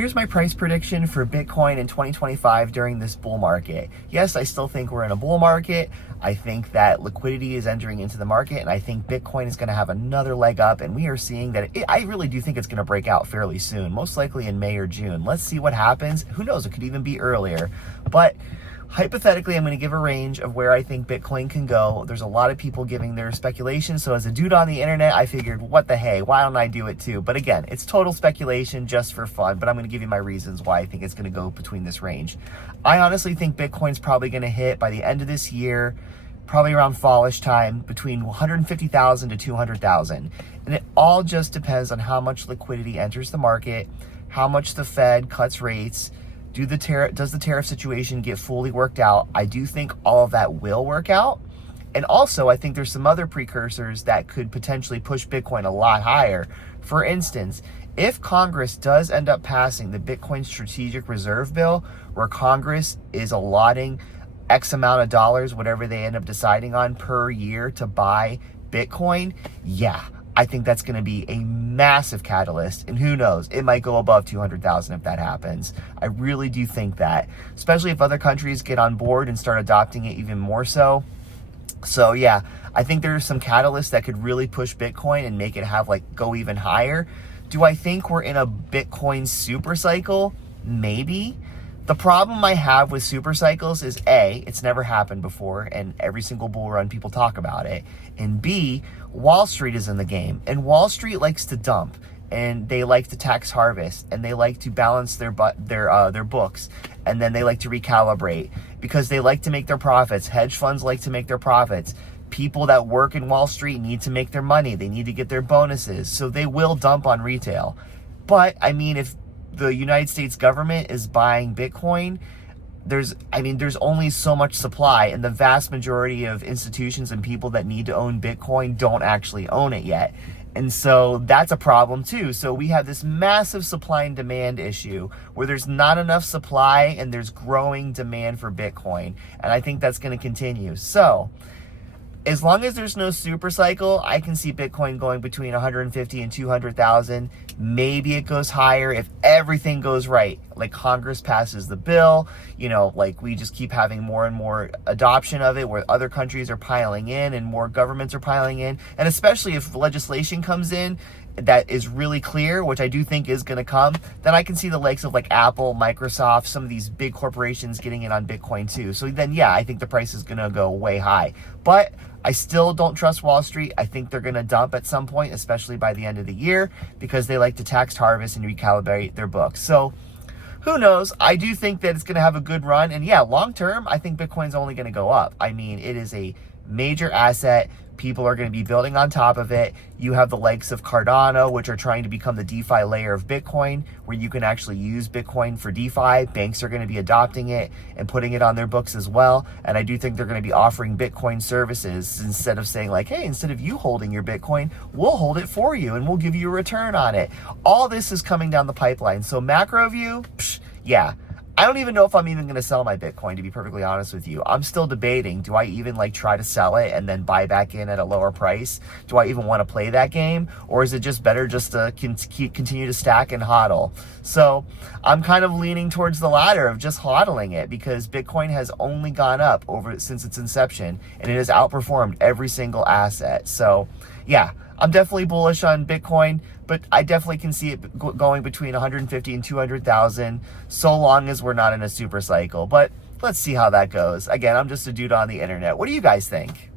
Here's my price prediction for Bitcoin in 2025 during this bull market. Yes, I still think we're in a bull market. I think that liquidity is entering into the market, and I think Bitcoin is going to have another leg up, and we are seeing that I really do think it's going to break out fairly soon, most likely in May or June. Let's see what happens. Who knows? It could even be earlier. But hypothetically, I'm going to give a range of where I think Bitcoin can go. There's a lot of people giving their speculation. So as a dude on the internet, I figured, what the hey, why don't I do it too? But again, it's total speculation just for fun, but I'm going to give you my reasons why I think it's going to go between this range. I honestly think Bitcoin's probably going to hit by the end of this year, probably around fallish time, between 150,000 to 200,000. And it all just depends on how much liquidity enters the market, how much the Fed cuts rates. Does the tariff situation get fully worked out? I do think all of that will work out. And also, I think there's some other precursors that could potentially push Bitcoin a lot higher. For instance, if Congress does end up passing the Bitcoin Strategic Reserve Bill, where Congress is allotting X amount of dollars, whatever they end up deciding on per year to buy Bitcoin, yeah, I think that's going to be a massive catalyst, and who knows, it might go above 200,000 if that happens. I really do think that, especially if other countries get on board and start adopting it even more so. So yeah, I think there's some catalysts that could really push Bitcoin and make it go even higher. Do I think we're in a Bitcoin super cycle? Maybe. The problem I have with super cycles is A, it's never happened before, and every single bull run people talk about it. And B, Wall Street is in the game, and Wall Street likes to dump, and they like to tax harvest, and they like to balance their books, and then they like to recalibrate because they like to make their profits. Hedge funds like to make their profits. People that work in Wall Street need to make their money. They need to get their bonuses, so they will dump on retail. But I mean, if the United States government is buying Bitcoin, there's only so much supply, and the vast majority of institutions and people that need to own Bitcoin don't actually own it yet. And so that's a problem too. So we have this massive supply and demand issue where there's not enough supply and there's growing demand for Bitcoin. And I think that's going to continue. So as long as there's no super cycle, I can see Bitcoin going between 150 and 200,000. Maybe it goes higher if everything goes right. Like Congress passes the bill, we just keep having more and more adoption of it where other countries are piling in and more governments are piling in. And especially if legislation comes in that is really clear, which I do think is going to come, then I can see the likes of Apple, Microsoft, some of these big corporations getting in on Bitcoin too. So then, yeah, I think the price is going to go way high. But I still don't trust Wall Street. I think they're going to dump at some point, especially by the end of the year, because they like to tax harvest and recalibrate their books. So who knows? I do think that it's going to have a good run. And yeah, long term, I think Bitcoin's only going to go up. I mean, it is a major asset. People are going to be building on top of it. You have the likes of Cardano, which are trying to become the DeFi layer of Bitcoin, where you can actually use Bitcoin for DeFi. Banks are going to be adopting it and putting it on their books as well. And I do think they're going to be offering Bitcoin services instead of saying hey, instead of you holding your Bitcoin, we'll hold it for you and we'll give you a return on it. All this is coming down the pipeline. So macro view, yeah. I don't even know if I'm even going to sell my Bitcoin, to be perfectly honest with you. I'm still debating. Do I even try to sell it and then buy back in at a lower price? Do I even want to play that game? Or is it just better just to continue to stack and hodl? So I'm kind of leaning towards the latter of just hodling it, because Bitcoin has only gone up since its inception, and it has outperformed every single asset. So yeah, I'm definitely bullish on Bitcoin, but I definitely can see it going between 150 and 200,000 so long as we're not in a super cycle. But let's see how that goes. Again, I'm just a dude on the internet. What do you guys think?